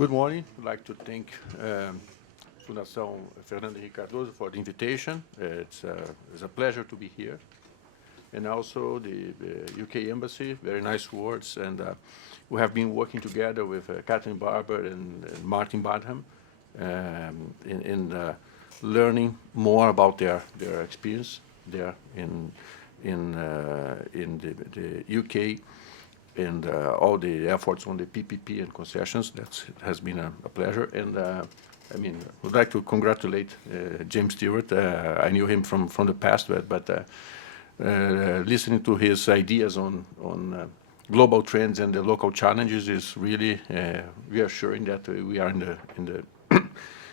Good morning. I'd like to thank Fundação Fernando Henrique Cardoso for the invitation. It's a pleasure to be here. And also the UK Embassy, very nice words. And we have been working together with Kathleen Barber and Martin Badham in learning more about their experience there in the UK and all the efforts on the PPP and concessions. That has been a pleasure. And I mean, I would like to congratulate James Stewart. I knew him from the past, but listening to his ideas on global trends and the local challenges is really reassuring that we are in the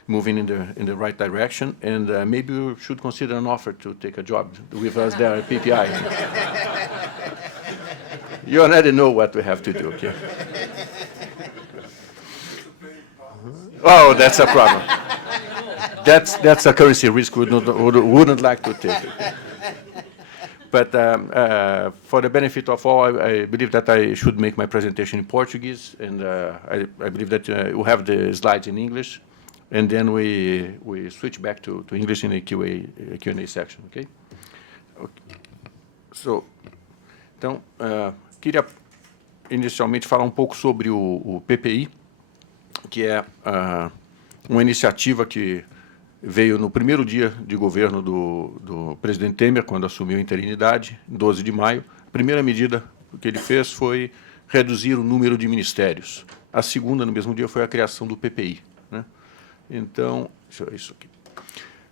moving in the right direction. And maybe we should consider an offer to take a job with us there at PPI. You already know what we have to do, okay? Oh, that's a problem. That's a currency risk we wouldn't like to take. But for the benefit of all, I believe that I should make my presentation in Portuguese, and I believe that we'll have the slides in English, and then we switch back to English in a Q&A section, okay? So, então, queria inicialmente falar um pouco sobre o PPI, que é uma iniciativa que veio no primeiro dia de governo do presidente Temer, quando assumiu a interinidade, 12 de maio. A primeira medida que ele fez foi reduzir o número de ministérios. A segunda, no mesmo dia, foi a criação do PPI, né? Então, isso aqui.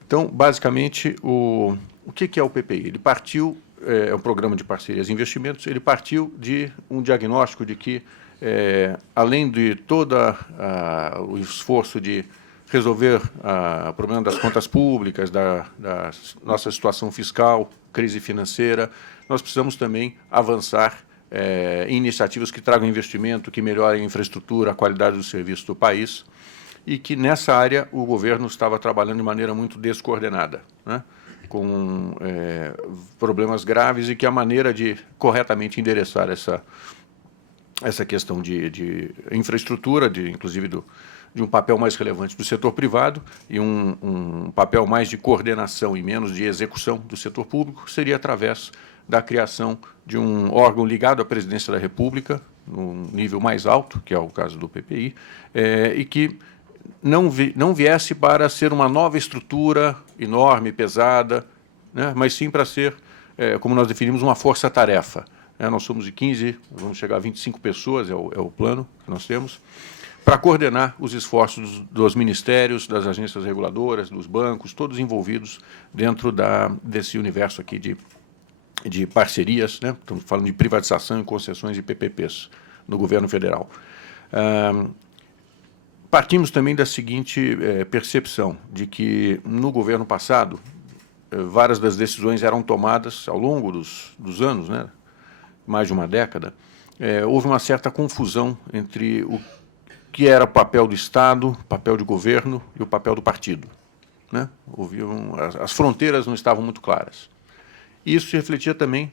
Então, basicamente, o que é o PPI? Ele partiu, é um programa de parcerias e investimentos, ele partiu de um diagnóstico de que, além de todo o esforço de resolver o problema das contas públicas, da nossa situação fiscal, crise financeira, nós precisamos também avançar em iniciativas que tragam investimento, que melhorem a infraestrutura, a qualidade do serviço do país, e que, nessa área, o governo estava trabalhando de maneira muito descoordenada, né, com problemas graves, e que a maneira de corretamente endereçar essa questão de infraestrutura, inclusive de um papel mais relevante do setor privado e um papel mais de coordenação e menos de execução do setor público, seria através da criação de um órgão ligado à Presidência da República, num nível mais alto, que é o caso do PPI, e que não viesse para ser uma nova estrutura enorme, pesada, né, mas sim para ser, como nós definimos, uma força-tarefa. Nós somos de 15, vamos chegar a 25 pessoas, é o plano que nós temos, para coordenar os esforços dos ministérios, das agências reguladoras, dos bancos, todos envolvidos dentro desse universo aqui de parcerias, né? Estamos falando de privatização e concessões e PPPs no governo federal. Partimos também da seguinte percepção, de que no governo passado, várias das decisões eram tomadas ao longo dos anos, né? Mais de uma década. Houve uma certa confusão entre o que era o papel do Estado, o papel de governo e o papel do partido, né? As fronteiras não estavam muito claras. Isso se refletia também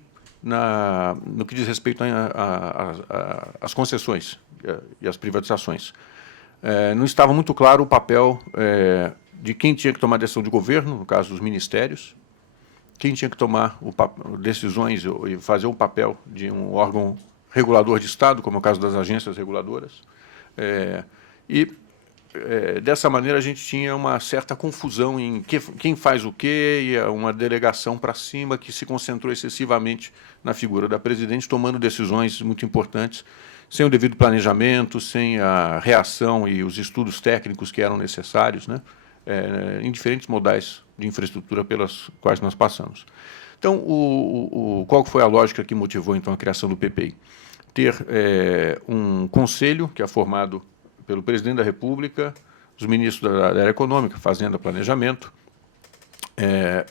no que diz respeito às concessões e às privatizações. Não estava muito claro o papel de quem tinha que tomar decisão de governo, no caso dos ministérios, quem tinha que tomar decisões e fazer o papel de um órgão regulador de Estado, como é o caso das agências reguladoras. Dessa maneira, a gente tinha uma certa confusão em quem faz o quê, e uma delegação para cima que se concentrou excessivamente na figura da presidente, tomando decisões muito importantes, sem o devido planejamento, sem a reação e os estudos técnicos que eram necessários, né, em diferentes modais de infraestrutura pelas quais nós passamos. Então, qual foi a lógica que motivou, então, a criação do PPI? Ter um conselho que é formado pelo presidente da República, os ministros da área econômica, Fazenda, Planejamento,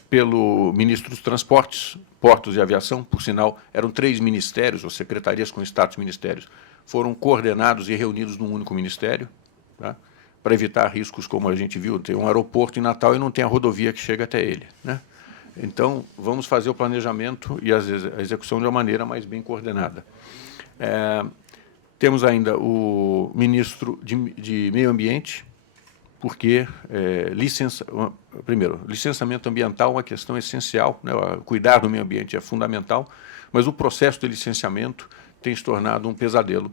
pelo ministro dos Transportes, Portos e Aviação, por sinal, eram 3 ministérios, ou secretarias com status ministérios, foram coordenados e reunidos num único ministério, tá? Para evitar riscos, como a gente viu, tem um aeroporto em Natal e não tem a rodovia que chega até ele, né? Então, vamos fazer o planejamento e a execução de uma maneira mais bem coordenada. Temos ainda o ministro de Meio Ambiente, porque primeiro, licenciamento ambiental é uma questão essencial, né? Cuidar do meio ambiente é fundamental, mas o processo de licenciamento tem se tornado um pesadelo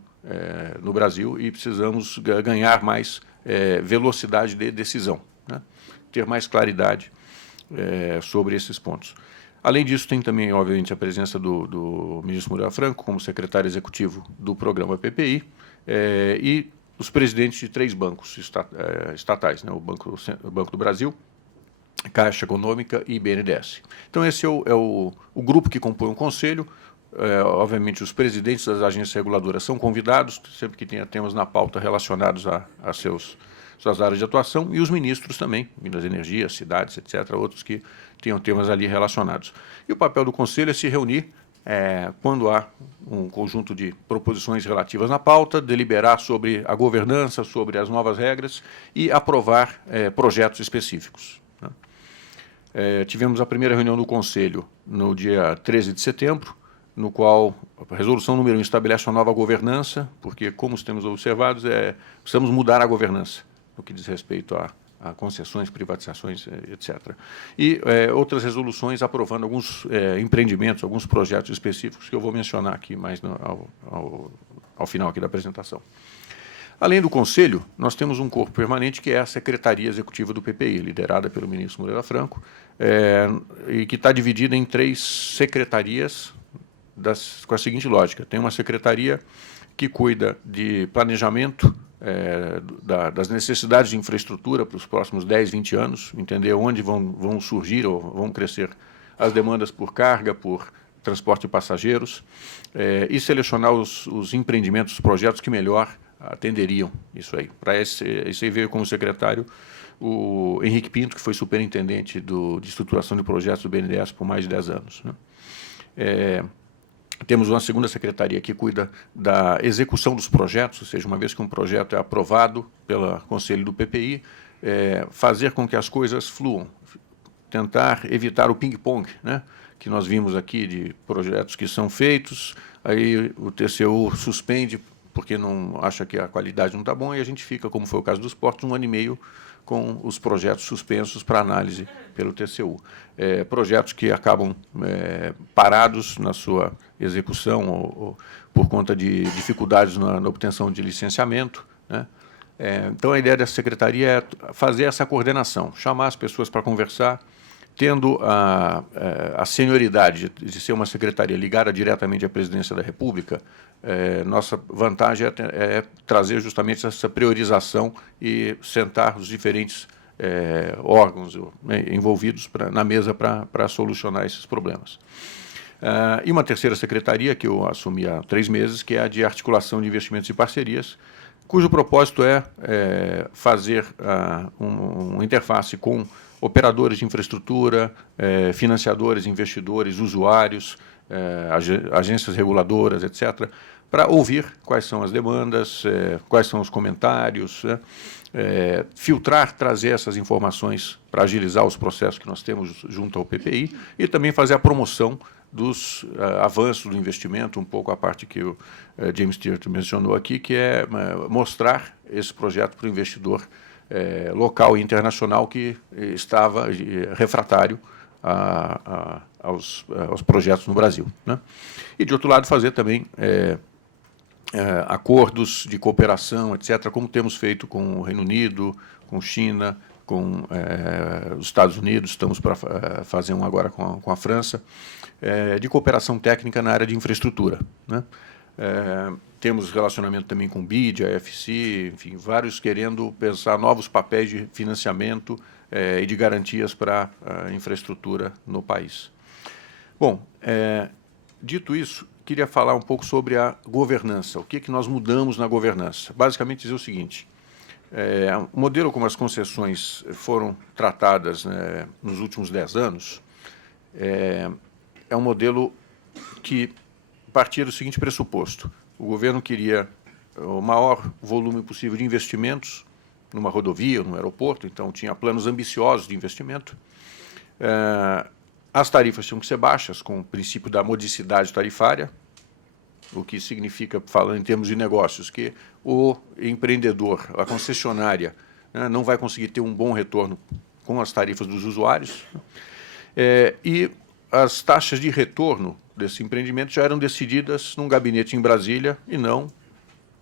no Brasil e precisamos ganhar mais velocidade de decisão, né? Ter mais claridade sobre esses pontos. Além disso, tem também, obviamente, a presença do ministro Moreira Franco como secretário executivo do programa PPI e os presidentes de 3 bancos estatais, né? o Banco do Brasil, Caixa Econômica e BNDES. Então, esse é o grupo que compõe o conselho. Obviamente, os presidentes das agências reguladoras são convidados, sempre que tenha temas na pauta relacionados a suas áreas de atuação, e os ministros também, Minas Energia, cidades, etc., outros que tenham temas ali relacionados. E o papel do conselho é se reunir quando há um conjunto de proposições relativas na pauta, deliberar sobre a governança, sobre as novas regras e aprovar projetos específicos, né? Tivemos a primeira reunião do Conselho no dia 13 de setembro, no qual a resolução número 1 estabelece uma nova governança, porque, como temos observado, precisamos mudar a governança, no que diz respeito a concessões, privatizações, etc. E outras resoluções aprovando alguns empreendimentos, alguns projetos específicos que eu vou mencionar aqui mais ao final aqui da apresentação. Além do Conselho, nós temos um corpo permanente que é a Secretaria Executiva do PPI, liderada pelo ministro Moreira Franco, e que está dividida em 3 secretarias com a seguinte lógica. Tem uma secretaria que cuida de planejamento das necessidades de infraestrutura para os próximos 10, 20 anos, entender onde vão surgir ou vão crescer as demandas por carga, por transporte de passageiros, e selecionar os empreendimentos, os projetos que melhor atenderiam isso aí. Para esse aí veio como secretário o Henrique Pinto, que foi superintendente de estruturação de projetos do BNDES por mais de 10 anos, né? Temos uma segunda secretaria que cuida da execução dos projetos, ou seja, uma vez que um projeto é aprovado pelo Conselho do PPI, fazer com que as coisas fluam, tentar evitar o ping-pong, né, que nós vimos aqui de projetos que são feitos, aí o TCU suspende porque não acha que a qualidade não está boa e a gente fica, como foi o caso dos portos, 1 ano e meio com os projetos suspensos para análise pelo TCU. Projetos que acabam parados na sua execução ou por conta de dificuldades na obtenção de licenciamento, né? Então, a ideia dessa secretaria é fazer essa coordenação, chamar as pessoas para conversar, tendo a senioridade de ser uma secretaria ligada diretamente à Presidência da República. Nossa vantagem é trazer justamente essa priorização e sentar os diferentes órgãos envolvidos na mesa para solucionar esses problemas. E uma terceira secretaria, que eu assumi há 3 meses, que é a de articulação de investimentos e parcerias, cujo propósito é fazer uma interface com operadores de infraestrutura, financiadores, investidores, usuários, agências reguladoras, etc., para ouvir quais são as demandas, quais são os comentários, filtrar, trazer essas informações para agilizar os processos que nós temos junto ao PPI e também fazer a promoção dos avanços do investimento, um pouco a parte que o James Stewart mencionou aqui, que é mostrar esse projeto para o investidor local e internacional que estava refratário aos projetos no Brasil, né? E, de outro lado, fazer também acordos de cooperação, etc., como temos feito com o Reino Unido, com China, com os Estados Unidos, estamos para fazer um agora com a França, de cooperação técnica na área de infraestrutura, né? Temos relacionamento também com o BID, a AFC, enfim, vários querendo pensar novos papéis de financiamento e de garantias para a infraestrutura no país. Bom, dito isso, queria falar um pouco sobre a governança. O que nós mudamos na governança? Basicamente dizer o seguinte: o modelo como as concessões foram tratadas, né, nos últimos 10 anos é um modelo que partia do seguinte pressuposto: o governo queria o maior volume possível de investimentos numa rodovia, num aeroporto, então tinha planos ambiciosos de investimento. As tarifas tinham que ser baixas, com o princípio da modicidade tarifária, o que significa, falando em termos de negócios, que o empreendedor, a concessionária, né, não vai conseguir ter um bom retorno com as tarifas dos usuários. E as taxas de retorno desse empreendimento já eram decididas num gabinete em Brasília e não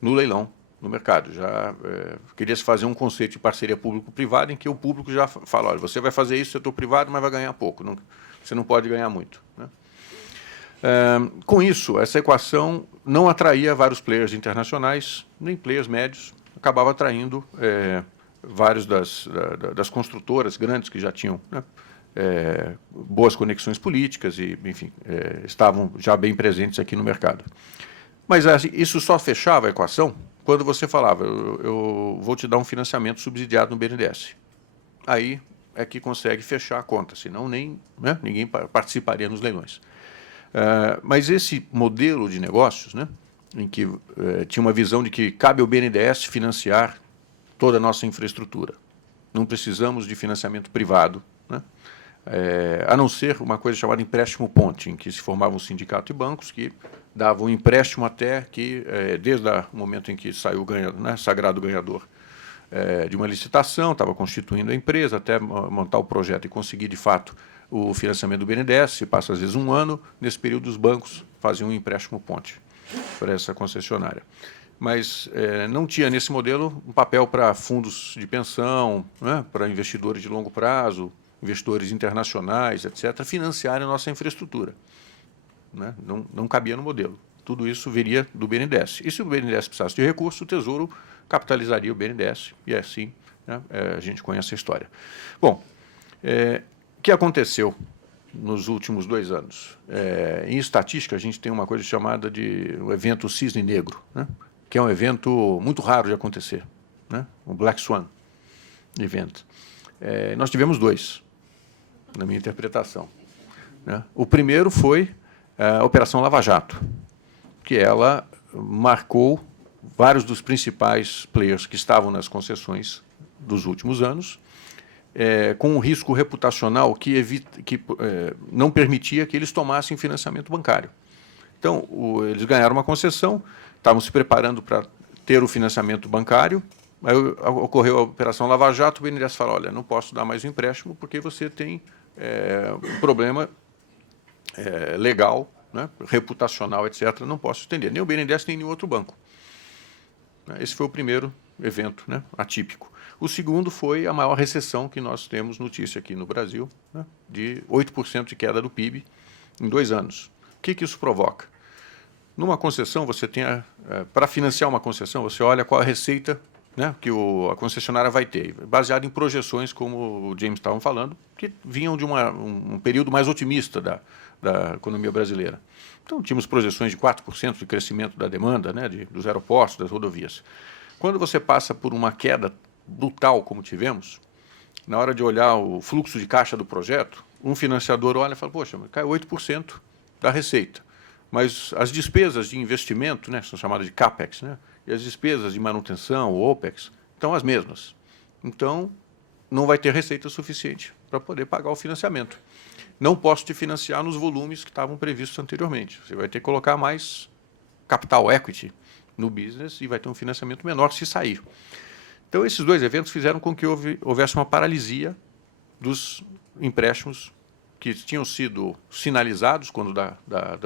no leilão, no mercado. Já queria-se fazer um conceito de parceria público-privada em que o público já fala, olha, você vai fazer isso no setor privado, mas vai ganhar pouco, não, você não pode ganhar muito, né? Com isso, essa equação não atraía vários players internacionais, nem players médios, acabava atraindo vários das construtoras grandes que já tinham, né, boas conexões políticas e, enfim, estavam já bem presentes aqui no mercado. Mas isso só fechava a equação quando você falava, eu vou te dar um financiamento subsidiado no BNDES. Aí é que consegue fechar a conta, senão né, ninguém participaria nos leilões. Mas esse modelo de negócios, né, em que tinha uma visão de que cabe ao BNDES financiar toda a nossa infraestrutura, não precisamos de financiamento privado, né, a não ser uma coisa chamada empréstimo ponte, em que se formava um sindicato de bancos que davam um empréstimo até que, desde o momento em que saiu né, sagrado ganhador de uma licitação, estava constituindo a empresa, até montar o projeto e conseguir, de fato, o financiamento do BNDES, se passa às vezes um ano, nesse período os bancos faziam um empréstimo ponte para essa concessionária. Mas não tinha nesse modelo um papel para fundos de pensão, né, para investidores de longo prazo, investidores internacionais, etc., financiarem a nossa infraestrutura. Né? Não cabia no modelo. Tudo isso viria do BNDES. E se o BNDES precisasse de recurso, o Tesouro capitalizaria o BNDES, e assim, né, a gente conhece a história. Bom, o que aconteceu nos últimos 2 anos? Em estatística, a gente tem uma coisa chamada de o evento Cisne Negro, né, que é um evento muito raro de acontecer, né, o Black Swan Event. Nós tivemos 2, na minha interpretação, né? O primeiro foi a Operação Lava Jato, que ela marcou vários dos principais players que estavam nas concessões dos últimos anos, com um risco reputacional que não permitia que eles tomassem financiamento bancário. Então, eles ganharam uma concessão, estavam se preparando para ter o financiamento bancário, aí ocorreu a Operação Lava Jato, o BNDES fala, olha, não posso dar mais um empréstimo porque você tem um problema legal, né, reputacional, etc., não posso estender, nem o BNDES, nem nenhum outro banco. Esse foi o primeiro evento, né, atípico. O segundo foi a maior recessão que nós temos notícia aqui no Brasil, né, de 8% de queda do PIB em 2 anos. O que isso provoca? Numa concessão, você tem, para financiar uma concessão, você olha qual a receita, né, que a concessionária vai ter, baseado em projeções, como o James estava falando, que vinham de um período mais otimista da economia brasileira. Então, tínhamos projeções de 4% de crescimento da demanda, né, dos aeroportos, das rodovias. Quando você passa por uma queda brutal, como tivemos, na hora de olhar o fluxo de caixa do projeto, um financiador olha e fala, poxa, caiu 8% da receita. Mas as despesas de investimento, né, são chamadas de CAPEX, né, e as despesas de manutenção, o OPEX, estão as mesmas. Então, não vai ter receita suficiente para poder pagar o financiamento. Não posso te financiar nos volumes que estavam previstos anteriormente. Você vai ter que colocar mais capital equity no business e vai ter um financiamento menor se sair. Então, esses 2 eventos fizeram com que houvesse uma paralisia dos empréstimos que tinham sido sinalizados quando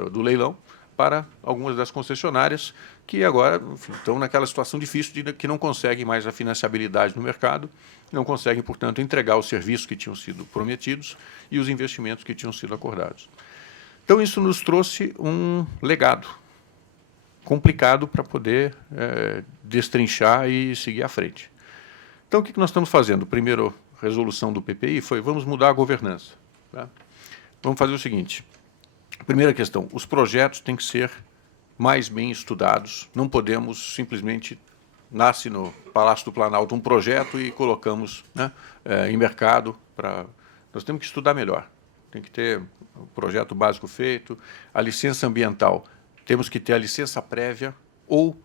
do leilão para algumas das concessionárias que agora, enfim, estão naquela situação difícil de que não conseguem mais a financiabilidade no mercado, não conseguem, portanto, entregar os serviços que tinham sido prometidos e os investimentos que tinham sido acordados. Então, isso nos trouxe um legado complicado para poder destrinchar e seguir à frente. Então, o que nós estamos fazendo? A primeira resolução do PPI foi, vamos mudar a governança. Tá? Vamos fazer o seguinte, primeira questão, os projetos têm que ser mais bem estudados, não podemos simplesmente, nasce no Palácio do Planalto um projeto e colocamos, né, em mercado. Nós temos que estudar melhor, tem que ter o projeto básico feito, a licença ambiental, temos que ter a licença prévia, ou,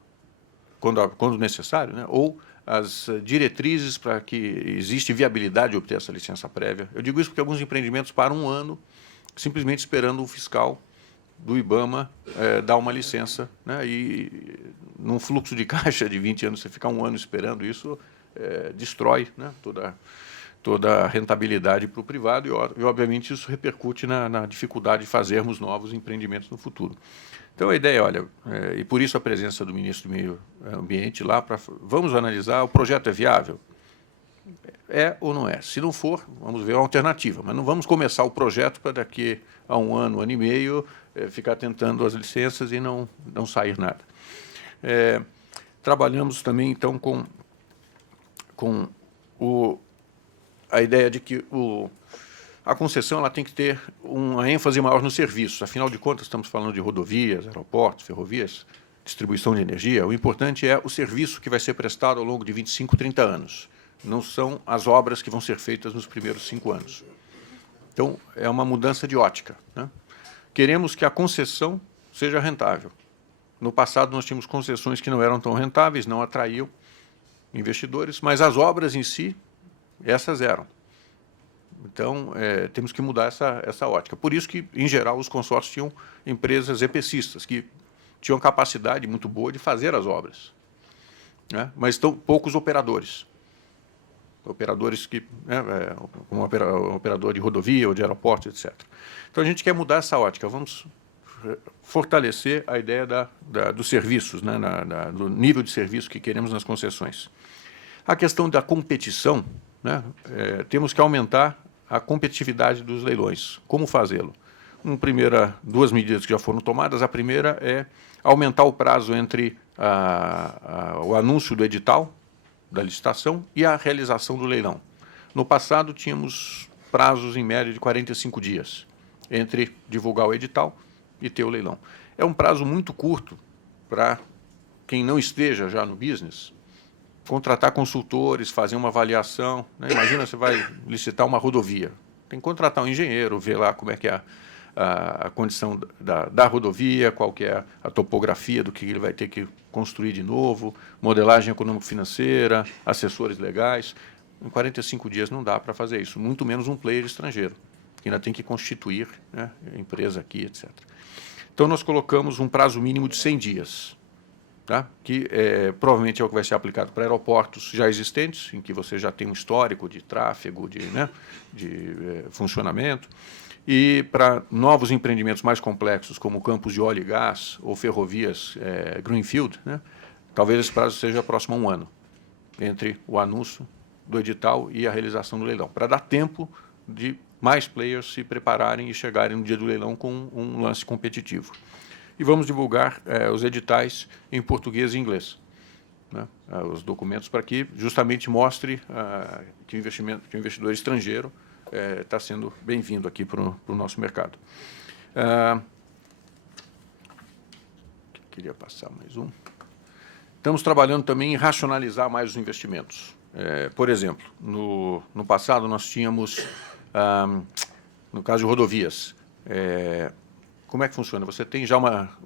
quando necessário, né, ou as diretrizes para que existe viabilidade de obter essa licença prévia. Eu digo isso porque alguns empreendimentos param 1 ano simplesmente esperando o fiscal do IBAMA dar uma licença, né? E num fluxo de caixa de 20 anos, você ficar um ano esperando isso, destrói, né, toda a rentabilidade para o privado e, obviamente, isso repercute na dificuldade de fazermos novos empreendimentos no futuro. Então, a ideia, olha, e por isso a presença do ministro do Meio Ambiente lá, vamos analisar, o projeto é viável? É ou não é? Se não for, vamos ver uma alternativa, mas não vamos começar o projeto para daqui a um ano e meio, ficar tentando as licenças e não sair nada. Trabalhamos também, então, com a ideia de que a concessão ela tem que ter uma ênfase maior nos serviços. Afinal de contas, estamos falando de rodovias, aeroportos, ferrovias, distribuição de energia. O importante é o serviço que vai ser prestado ao longo de 25, 30 anos. Não são as obras que vão ser feitas nos primeiros 5 anos. Então, é uma mudança de ótica, né? Queremos que a concessão seja rentável. No passado, nós tínhamos concessões que não eram tão rentáveis, não atraíam investidores, mas as obras em si, essas eram. Então, temos que mudar essa ótica. Por isso que, em geral, os consórcios tinham empresas EPCistas, que tinham capacidade muito boa de fazer as obras, né? Mas estão poucos operadores. Operadores que, como operador de rodovia ou de aeroporto, etc. Então, a gente quer mudar essa ótica. Vamos fortalecer a ideia dos serviços, né, do nível de serviço que queremos nas concessões. A questão da competição, né, temos que aumentar a competitividade dos leilões. Como fazê-lo? Duas medidas que já foram tomadas. A primeira é aumentar o prazo entre o anúncio do edital, da licitação, e a realização do leilão. No passado, tínhamos prazos, em média, de 45 dias entre divulgar o edital e ter o leilão. É um prazo muito curto para quem não esteja já no business, contratar consultores, fazer uma avaliação, né? Imagina, você vai licitar uma rodovia. Tem que contratar um engenheiro, ver lá como é que é a condição da rodovia, qual que é a topografia do que ele vai ter que construir de novo, modelagem econômico-financeira, assessores legais. Em 45 dias não dá para fazer isso, muito menos um player estrangeiro, que ainda tem que constituir, né, empresa aqui, etc. Então, nós colocamos um prazo mínimo de 100 dias, tá? Que provavelmente é o que vai ser aplicado para aeroportos já existentes, em que você já tem um histórico de tráfego, de funcionamento, e para novos empreendimentos mais complexos, como campos de óleo e gás ou ferrovias greenfield, né? Talvez esse prazo seja próximo a um ano, entre o anúncio do edital e a realização do leilão, para dar tempo de mais players se prepararem e chegarem no dia do leilão com um lance competitivo. E vamos divulgar os editais em português e inglês, né? Os documentos, para que justamente mostre que o investidor estrangeiro está sendo bem-vindo aqui para o nosso mercado. Queria passar mais um. Estamos trabalhando também em racionalizar mais os investimentos. Por exemplo, no passado nós tínhamos, no caso de rodovias, como é que funciona? Você tem já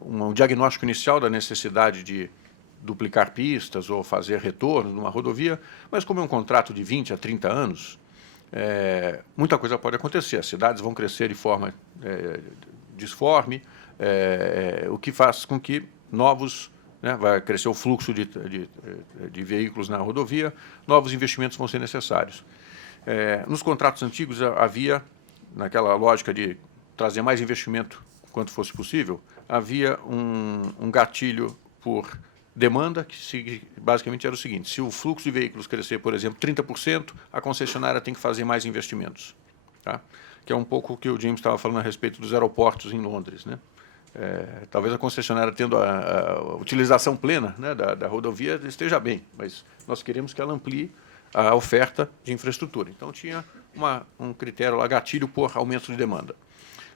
um diagnóstico inicial da necessidade de duplicar pistas ou fazer retorno numa rodovia, mas como é um contrato de 20 a 30 anos, muita coisa pode acontecer. As cidades vão crescer de forma disforme, o que faz com que novos... vai crescer o fluxo de veículos na rodovia, novos investimentos vão ser necessários. Nos contratos antigos havia, naquela lógica de trazer mais investimento quanto fosse possível, havia um gatilho por demanda, que basicamente era o seguinte: se o fluxo de veículos crescer, por exemplo, 30%, a concessionária tem que fazer mais investimentos, tá? Que é um pouco o que o James estava falando a respeito dos aeroportos em Londres, né? Talvez a concessionária, tendo a utilização plena, né, da rodovia, esteja bem, mas nós queremos que ela amplie a oferta de infraestrutura. Então, tinha um critério lá, gatilho por aumento de demanda.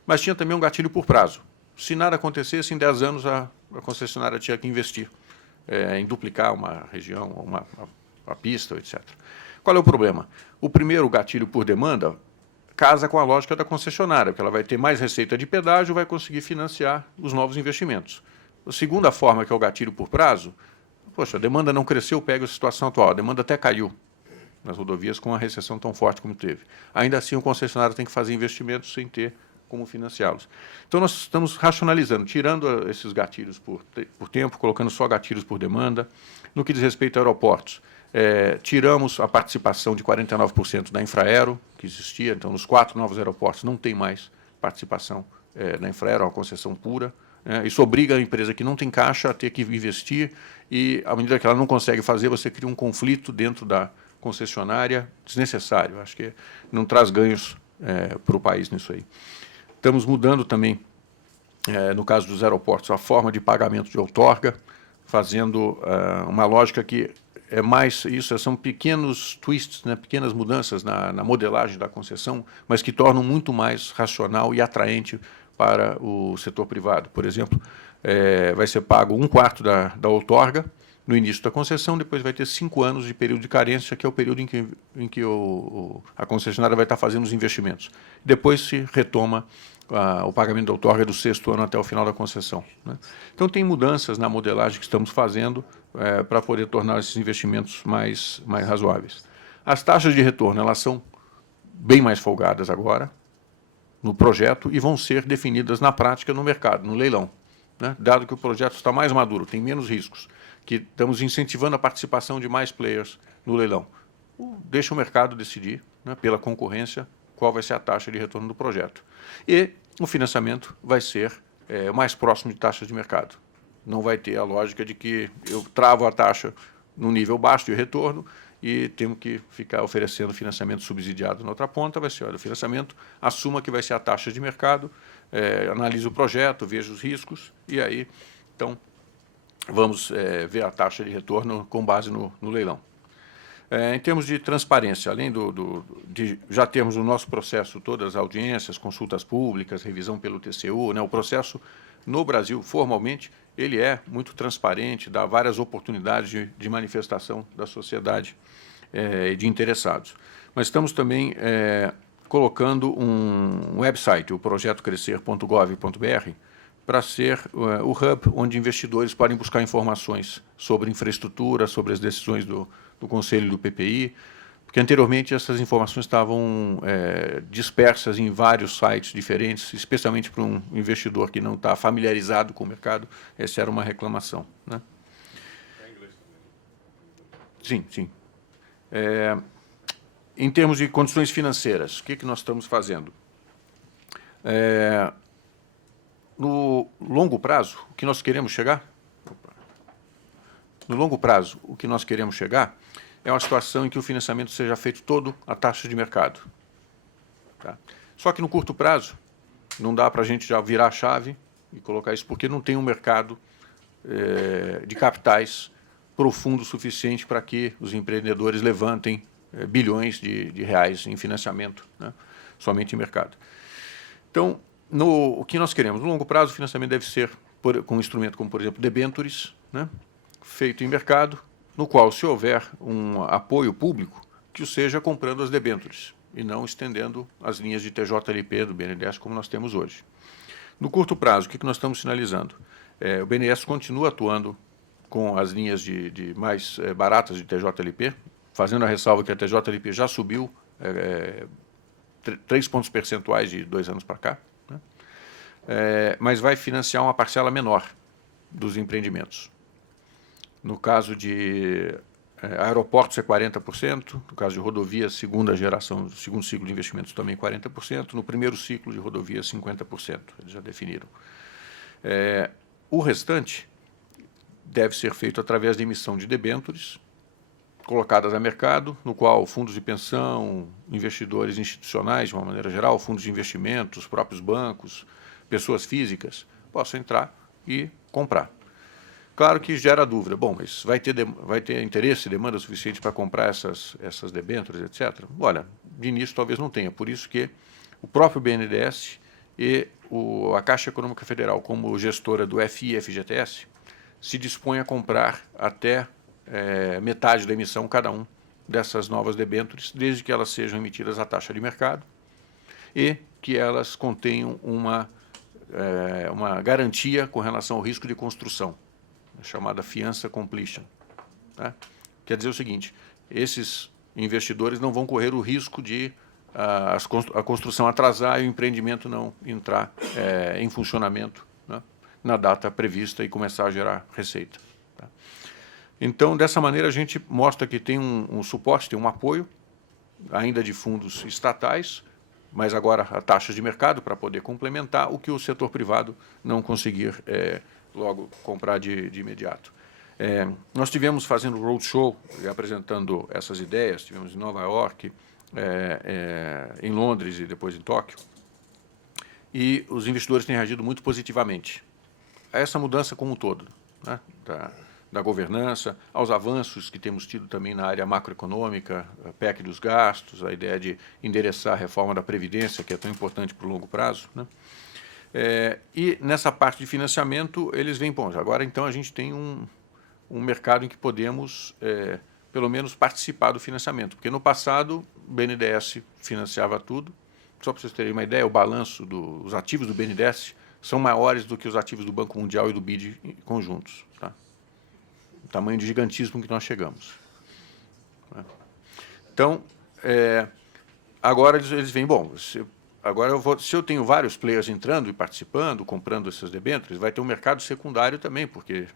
Mas tinha também um gatilho por prazo. Se nada acontecesse, em 10 anos a concessionária tinha que investir em duplicar uma região, uma pista, etc. Qual é o problema? O primeiro gatilho por demanda casa com a lógica da concessionária, porque ela vai ter mais receita de pedágio, vai conseguir financiar os novos investimentos. A segunda forma, que é o gatilho por prazo, poxa, a demanda não cresceu, pega a situação atual, a demanda até caiu nas rodovias com uma recessão tão forte como teve. Ainda assim, o concessionário tem que fazer investimentos sem ter como financiá-los. Então, nós estamos racionalizando, tirando esses gatilhos por tempo, colocando só gatilhos por demanda. No que diz respeito a aeroportos, tiramos a participação de 49% da Infraero, que existia, então, nos 4 novos aeroportos não tem mais participação da Infraero, é uma concessão pura. Isso obriga a empresa que não tem caixa a ter que investir e, à medida que ela não consegue fazer, você cria um conflito dentro da concessionária desnecessário. Acho que não traz ganhos para o país nisso aí. Estamos mudando também, no caso dos aeroportos, a forma de pagamento de outorga, fazendo uma lógica que é mais isso, são pequenos twists, né, pequenas mudanças na modelagem da concessão, mas que tornam muito mais racional e atraente para o setor privado. Por exemplo, vai ser pago 1/4 da outorga no início da concessão, depois vai ter 5 anos de período de carência, que é o período em que a concessionária vai estar fazendo os investimentos. Depois se retoma o pagamento da outorga do 6º ano até o final da concessão, né? Então, tem mudanças na modelagem que estamos fazendo para poder tornar esses investimentos mais razoáveis. As taxas de retorno, elas são bem mais folgadas agora no projeto e vão ser definidas na prática no mercado, no leilão, né? Dado que o projeto está mais maduro, tem menos riscos, que estamos incentivando a participação de mais players no leilão. Deixa o mercado decidir, né, pela concorrência, qual vai ser a taxa de retorno do projeto. E o financiamento vai ser mais próximo de taxas de mercado. Não vai ter a lógica de que eu travo a taxa no nível baixo de retorno e temos que ficar oferecendo financiamento subsidiado na outra ponta. Vai ser, olha, o financiamento, assuma que vai ser a taxa de mercado, analise o projeto, veja os riscos e aí, então, vamos ver a taxa de retorno com base no leilão. Em termos de transparência, além de já termos no nosso processo todas as audiências, consultas públicas, revisão pelo TCU, né, o processo no Brasil, formalmente, ele é muito transparente, dá várias oportunidades de manifestação da sociedade e de interessados. Mas estamos também colocando um website, o projetocrescer.gov.br, para ser o hub onde investidores podem buscar informações sobre infraestrutura, sobre as decisões do Conselho do PPI, porque anteriormente essas informações estavam dispersas em vários sites diferentes, especialmente para um investidor que não está familiarizado com o mercado, essa era uma reclamação, né? Sim, sim. Em termos de condições financeiras, o que nós estamos fazendo? No longo prazo, o que nós queremos chegar? No longo prazo, o que nós queremos chegar é uma situação em que o financiamento seja feito todo à taxa de mercado. Tá? Só que no curto prazo, não dá para a gente já virar a chave e colocar isso, porque não tem um mercado de capitais profundo o suficiente para que os empreendedores levantem bilhões de reais em financiamento, né? Somente em mercado. Então, o que nós queremos? No longo prazo, o financiamento deve ser com um instrumento como, por exemplo, debêntures, né, feito em mercado, no qual, se houver um apoio público, que o seja comprando as debêntures e não estendendo as linhas de TJLP do BNDES como nós temos hoje. No curto prazo, o que nós estamos sinalizando? O BNDES continua atuando com as linhas de mais baratas de TJLP, fazendo a ressalva que a TJLP já subiu 3 pontos percentuais de 2 anos para cá, né? Mas vai financiar uma parcela menor dos empreendimentos. No caso de aeroportos é 40%, no caso de rodovias, segunda geração, segundo ciclo de investimentos também 40%, no primeiro ciclo de rodovias 50%, eles já definiram. O restante deve ser feito através da emissão de debêntures, colocadas a mercado, no qual fundos de pensão, investidores institucionais, de uma maneira geral, fundos de investimento, os próprios bancos, pessoas físicas, possam entrar e comprar. Claro que gera dúvida. Bom, mas vai ter interesse, demanda suficiente para comprar essas debêntures, etc.? Olha, de início talvez não tenha. Por isso que o próprio BNDES e a Caixa Econômica Federal, como gestora do FI e FGTS, se dispõe a comprar até metade da emissão, cada um dessas novas debêntures, desde que elas sejam emitidas à taxa de mercado e que elas contenham uma garantia com relação ao risco de construção, chamada fiança completion. Tá? Quer dizer o seguinte, esses investidores não vão correr o risco de a construção atrasar e o empreendimento não entrar em funcionamento, né, na data prevista e começar a gerar receita. Tá? Então, dessa maneira, a gente mostra que tem um suporte, tem um apoio, ainda de fundos estatais, mas agora a taxas de mercado para poder complementar o que o setor privado não conseguir logo comprar de imediato. Nós tivemos fazendo roadshow, apresentando essas ideias, tivemos em Nova York, em Londres e depois em Tóquio, e os investidores têm reagido muito positivamente a essa mudança como um todo, né, da governança, aos avanços que temos tido também na área macroeconômica, a PEC dos gastos, a ideia de endereçar a reforma da Previdência, que é tão importante para o longo prazo, né? E nessa parte de financiamento, eles veem, bom, agora então a gente tem um mercado em que podemos, pelo menos, participar do financiamento, porque no passado o BNDES financiava tudo. Só para vocês terem uma ideia, o balanço dos ativos do BNDES são maiores do que os ativos do Banco Mundial e do BID conjuntos. Tá? O tamanho de gigantismo que nós chegamos. Então, agora eles veem, bom, agora se eu tenho vários players entrando e participando, comprando essas debêntures, vai ter um mercado secundário também, porque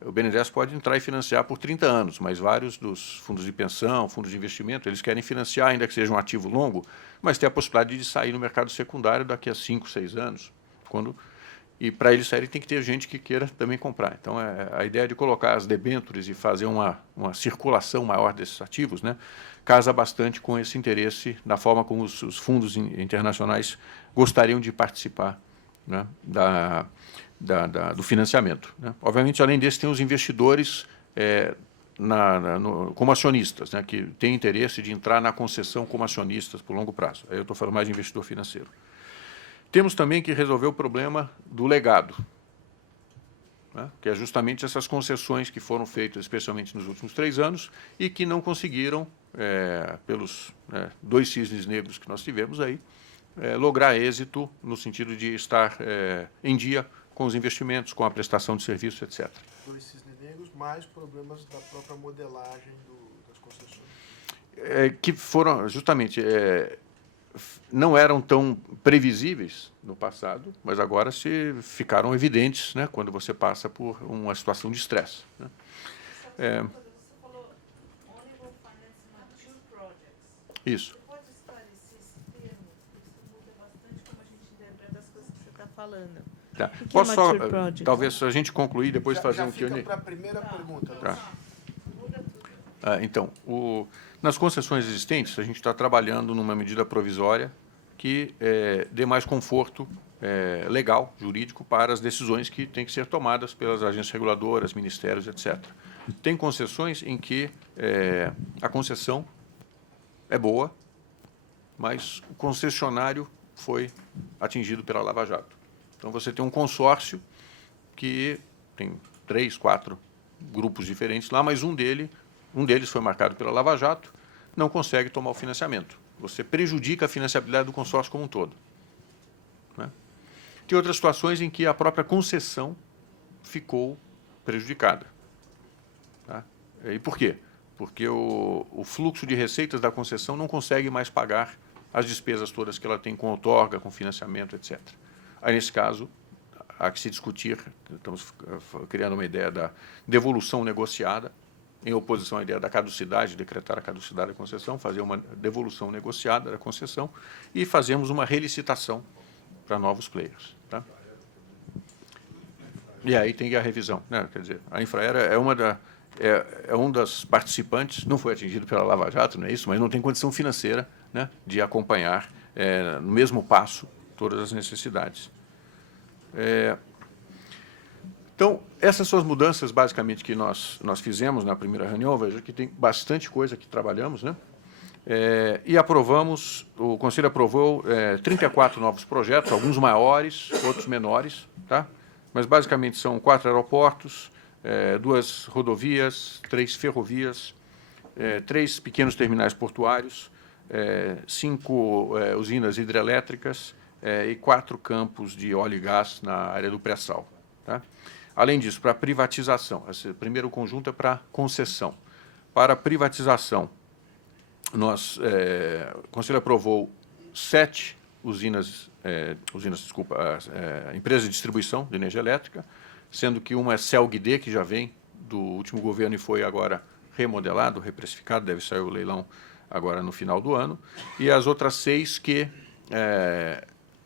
o BNDES pode entrar e financiar por 30 anos, mas vários dos fundos de pensão, fundos de investimento, eles querem financiar, ainda que seja um ativo longo, mas tem a possibilidade de sair no mercado secundário daqui a 5, 6 anos. E para eles saírem tem que ter gente que queira também comprar. Então, a ideia de colocar as debêntures e fazer uma circulação maior desses ativos, né, casa bastante com esse interesse na forma como os fundos internacionais gostariam de participar, né, do financiamento. Né. Obviamente, além desse, tem os investidores como acionistas, né, que têm interesse de entrar na concessão como acionistas por longo prazo. Aí eu estou falando mais de investidor financeiro. Temos também que resolver o problema do legado, né, que é justamente essas concessões que foram feitas, especialmente nos últimos 3 anos, e que não conseguiram, pelos 2 cisnes negros que nós tivemos aí, lograr êxito no sentido de estar em dia com os investimentos, com a prestação de serviços, etc. 2 cisnes negros, mais problemas da própria modelagem das concessões. Que foram, justamente, não eram tão previsíveis no passado, mas agora ficaram evidentes, né, quando você passa por uma situação de estresse. Né. Você falou Honorable Finance Mature Projects. Isso. Você pode esclarecer esse termo? Isso muda bastante como a gente interpreta as coisas que você está falando. Tá. O que Posso é só, Mature Project? talvez, a gente concluir, depois fazer já um fica Q&A. para a primeira pergunta. Tá. Muda tudo. Então, nas concessões existentes, a gente está trabalhando numa medida provisória que dê mais conforto legal, jurídico, para as decisões que têm que ser tomadas pelas agências reguladoras, ministérios, etc. Tem concessões em que a concessão é boa, mas o concessionário foi atingido pela Lava Jato. Então, você tem um consórcio que tem 3, 4 grupos diferentes lá, mas um deles foi marcado pela Lava Jato, não consegue tomar o financiamento. Você prejudica a financiabilidade do consórcio como um todo. Né? Tem outras situações em que a própria concessão ficou prejudicada. Tá? E por quê? Porque o fluxo de receitas da concessão não consegue mais pagar as despesas todas que ela tem com outorga, com financiamento, etc. Aí, nesse caso, há que se discutir, estamos criando uma ideia da devolução negociada, em oposição à ideia da caducidade, decretar a caducidade da concessão, fazer uma devolução negociada da concessão e fazemos uma relicitação para novos players. Tá? E aí tem a revisão. Né? Quer dizer, a Infraero é um das participantes, não foi atingido pela Lava Jato, não é isso, mas não tem condição financeira, né, de acompanhar no mesmo passo todas as necessidades. Então, essas são as mudanças, basicamente, que nós fizemos na primeira reunião. Veja que tem bastante coisa que trabalhamos, né? E aprovamos, o Conselho aprovou 34 novos projetos, alguns maiores, outros menores, tá? Mas, basicamente, são 4 aeroportos, 2 rodovias, 3 ferrovias, 3 pequenos terminais portuários, 5 usinas hidrelétricas e 4 campos de óleo e gás na área do pré-sal. Tá? Além disso, para privatização, esse primeiro conjunto é para concessão. Para privatização, o Conselho aprovou 7 empresas de distribuição de energia elétrica, sendo que uma é CELG-D, que já vem do último governo e foi agora remodelado, reprecificado, deve sair o leilão agora no final do ano, e as outras 6 que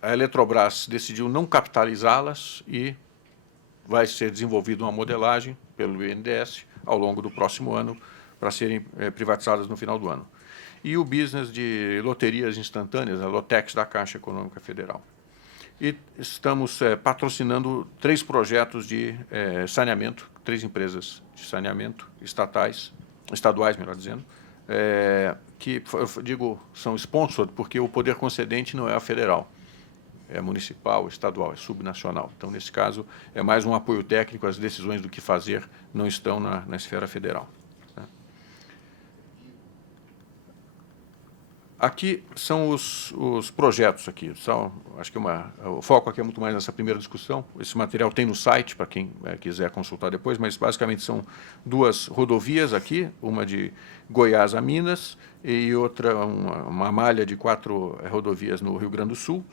a Eletrobras decidiu não capitalizá-las e vai ser desenvolvida uma modelagem pelo INDS ao longo do próximo ano para serem privatizadas no final do ano. E o business de loterias instantâneas, a Lotex da Caixa Econômica Federal. E estamos patrocinando 3 projetos de saneamento, 3 empresas de saneamento estaduais, melhor dizendo, que, eu digo, são sponsored porque o poder concedente não é a federal, é municipal, estadual, é subnacional. Então, nesse caso, é mais um apoio técnico, as decisões do que fazer não estão na esfera federal. Aqui são os projetos aqui. Acho que o foco aqui é muito mais nessa primeira discussão. Esse material tem no site, para quem quiser consultar depois, mas basicamente são 2 rodovias aqui, uma de Goiás a Minas e outra, uma malha de 4 rodovias no Rio Grande do Sul.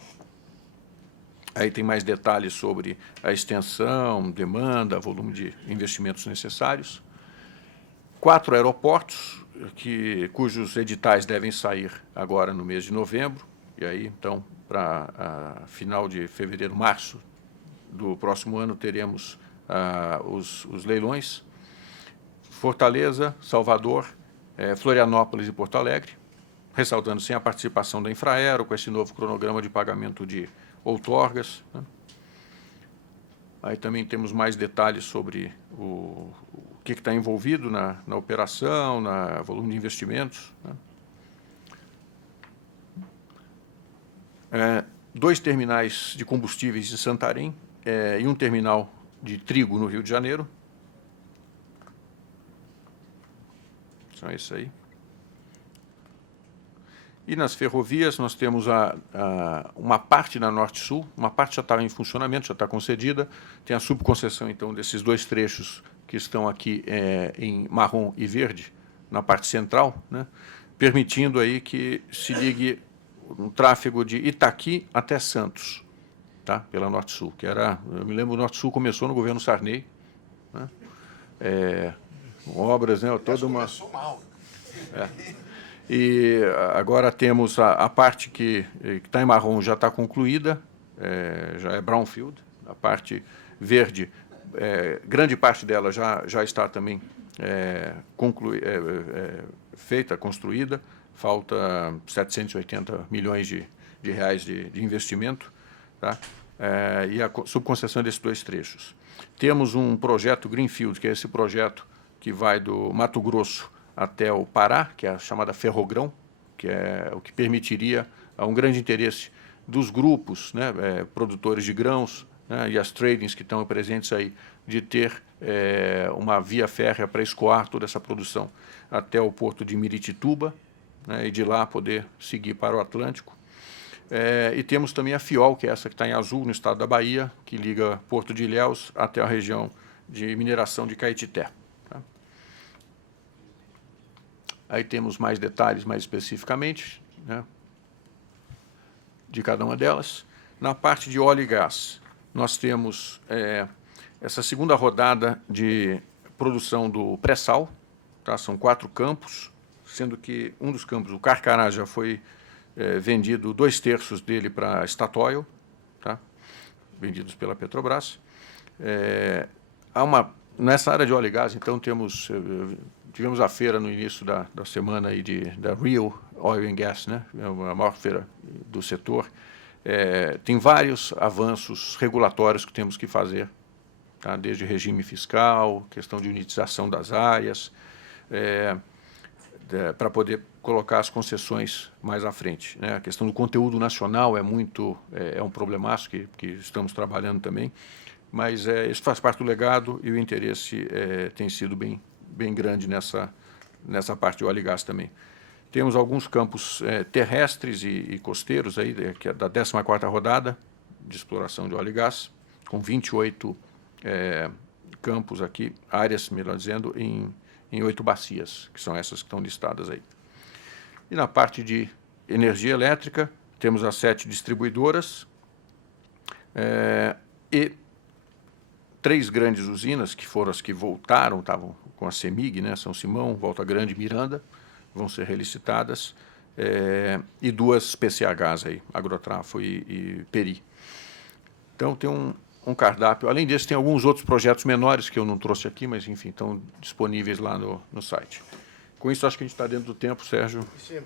Aí tem mais detalhes sobre a extensão, demanda, volume de investimentos necessários. 4 aeroportos, cujos editais devem sair agora no mês de novembro, e aí, então, para final de fevereiro, março do próximo ano, teremos os leilões. Fortaleza, Salvador, Florianópolis e Porto Alegre, ressaltando sem a participação da Infraero, com esse novo cronograma de pagamento de outorgas, né? Aí também temos mais detalhes sobre o que está envolvido na operação, no volume de investimentos, né? 2 terminais de combustíveis em Santarém e um terminal de trigo no Rio de Janeiro. São esses aí. E nas ferrovias nós temos uma parte na Norte-Sul, uma parte já está em funcionamento, já está concedida, tem a subconcessão, então, desses 2 trechos que estão aqui em marrom e verde, na parte central, né, permitindo aí que se ligue um tráfego de Itaqui até Santos, tá, pela Norte-Sul, que era, eu me lembro, o Norte-Sul começou no governo Sarney, né, obras, né, toda uma... Começou mal. E agora temos a parte que está em marrom já está concluída, já é brownfield. A parte verde, grande parte dela já está também feita, construída. Falta 780 milhões de reais de investimento, tá? E a subconcessão desses 2 trechos. Temos um projeto Greenfield, que é esse projeto que vai do Mato Grosso até o Pará, que é a chamada Ferrogrão, que é o que permitiria um grande interesse dos grupos, né, produtores de grãos, né, e as tradings que estão presentes aí, de ter uma via férrea para escoar toda essa produção até o porto de Miritituba, né, e de lá poder seguir para o Atlântico. E temos também a FIOL, que é essa que está em azul, no estado da Bahia, que liga Porto de Ilhéus até a região de mineração de Caetité. Aí temos mais detalhes, mais especificamente, né, de cada uma delas. Na parte de óleo e gás, nós temos essa segunda rodada de produção do pré-sal, tá? São 4 campos, sendo que um dos campos, o Carcará, já foi vendido 2/3 dele para a Statoil, tá? Vendidos pela Petrobras. Nessa área de óleo e gás, então, tivemos a feira no início da semana aí da Rio Oil and Gas, né? É a maior feira do setor. Tem vários avanços regulatórios que temos que fazer, tá? Desde regime fiscal, questão de unitização das áreas, para poder colocar as concessões mais à frente, né? A questão do conteúdo nacional é um problemaço que estamos trabalhando também, mas isso faz parte do legado e o interesse tem sido bem grande nessa parte de óleo e gás também. Temos alguns campos terrestres e costeiros, aí, que é da 14ª rodada de exploração de óleo e gás, com 28 campos aqui, áreas, melhor dizendo, em 8 bacias, que são essas que estão listadas aí. E na parte de energia elétrica, temos as 7 distribuidoras e 3 grandes usinas, que foram as que voltaram, estavam com a CEMIG, né, São Simão, Volta Grande e Miranda, vão ser relicitadas, e 2 PCHs, aí, Agrotrafo e Peri. Então, tem um cardápio. Além disso, tem alguns outros projetos menores que eu não trouxe aqui, mas, enfim, estão disponíveis lá no site. Com isso, acho que a gente está dentro do tempo, Sérgio. Em cima.